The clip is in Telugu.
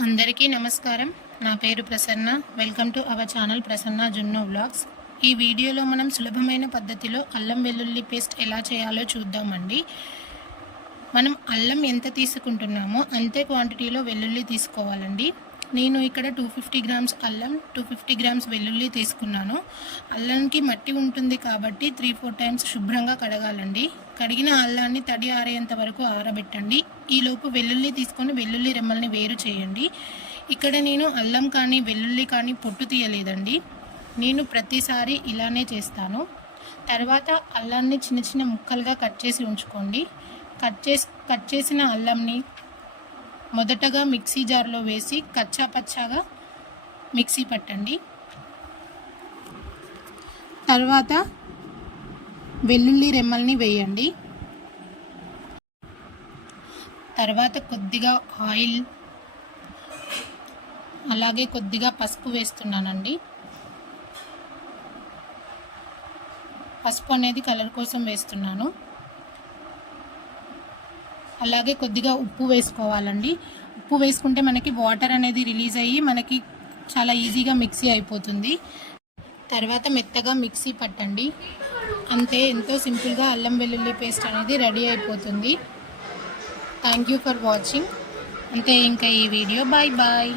అందరికీ నమస్కారం. నా పేరు Prasanna. Welcome to our channel Prasanna Junno vlogs. ఈ వీడియోలో మనం సులభమైన పద్ధతిలో అల్లం వెల్లుల్లి పేస్ట్ ఎలా చేయాలో చూద్దామండి. మనం అల్లం ఎంత తీసుకుంటున్నామో అంతే క్వాంటిటీలో వెల్లుల్లి తీసుకోవాలండి. నేను ఇక్కడ టూ ఫిఫ్టీ గ్రామ్స్ అల్లం టూ ఫిఫ్టీ గ్రామ్స్ వెల్లుల్లి తీసుకున్నాను. అల్లంకి మట్టి ఉంటుంది కాబట్టి త్రీ ఫోర్ టైమ్స్ శుభ్రంగా కడగాలండి. కడిగిన అల్లాన్ని తడి ఆరేంత వరకు ఆరబెట్టండి. ఈలోపు వెల్లుల్లి తీసుకొని వెల్లుల్లి రెమ్మల్ని వేరు చేయండి. ఇక్కడ నేను అల్లం కానీ వెల్లుల్లి కానీ పొట్టు తీయలేదండి. నేను ప్రతిసారి ఇలానే చేస్తాను. తర్వాత అల్లాన్ని చిన్న చిన్న ముక్కలుగా కట్ చేసి ఉంచుకోండి. కట్ చేసి కట్ చేసిన అల్లంని మొదటగా మిక్సీ జార్లో వేసి కచ్చా పచ్చాగా మిక్సీ పట్టండి. తర్వాత వెల్లుల్లి రెమ్మల్ని వేయండి. తర్వాత కొద్దిగా ఆయిల్ అలాగే కొద్దిగా పసుపు వేస్తున్నానండి. పసుపు అనేది కలర్ కోసం వేస్తున్నాను. అలాగే కొద్దిగా ఉప్పు వేసుకోవాలండి. ఉప్పు వేసుకుంటే మనకి వాటర్ అనేది రిలీజ్ అయ్యి మనకి చాలా ఈజీగా మిక్సీ అయిపోతుంది. తర్వాత మెత్తగా మిక్సీ పట్టండి. అంతే ఎంతో సింపుల్గా అల్లం వెల్లుల్లి పేస్ట్ అనేది రెడీ అయిపోతుంది. థ్యాంక్ యూ ఫర్ వాచింగ్ అంతే ఇంకా ఈ వీడియో. Bye bye